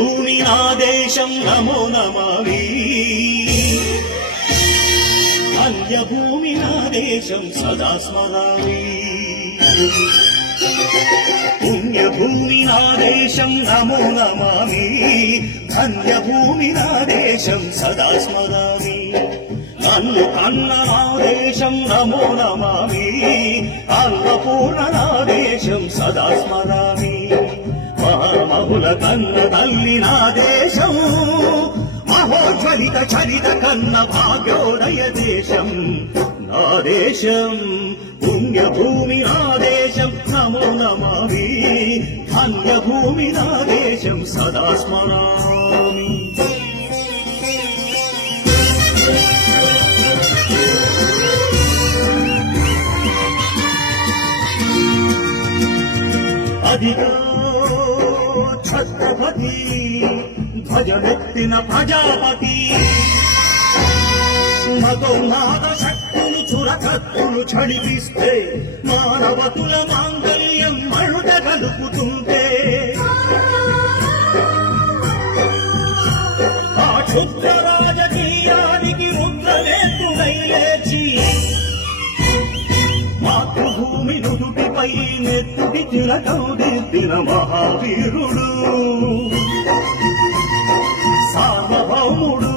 పుణ్యభూమి నా దేశం నమో నమామి అన్యభూమి నా దేశం సదా స్మరామి పుణ్యభూమి నా దేశం నమో నమామి ధన్యభూమి నా దేశం సదా స్మరామి నన్ను కన్న నా దేశం నమో నమామి అన్నపూర్ణ నా దేశం సదా స్మరామి మహామహుల కన్న తల్లి నా దేశం మహోజ్వలిత చరిత కన్న భాగ్యోదయ దేశం నా దేశం పుణ్యభూమి నా దేశం నమో నమామి ధన్యభూమి నా దేశం సదా స్మరామి అదిగో ఛత్రపతి ధ్వజమెత్తిన ప్రజాపతి మగోన్మాద శక్తులు చురకత్తులు చడిపిస్తే మానవతుల మాంగళ్యం మణుట కలుపుతుంటే ఆ క్షుద్ర రాజకీయానికి ముద్రనేత్రుడై లేచి మాతృభూమి నుదుటిపై నెత్తుడి తిలకం దిద్దిన మహావీరుడు సార్వభౌముడు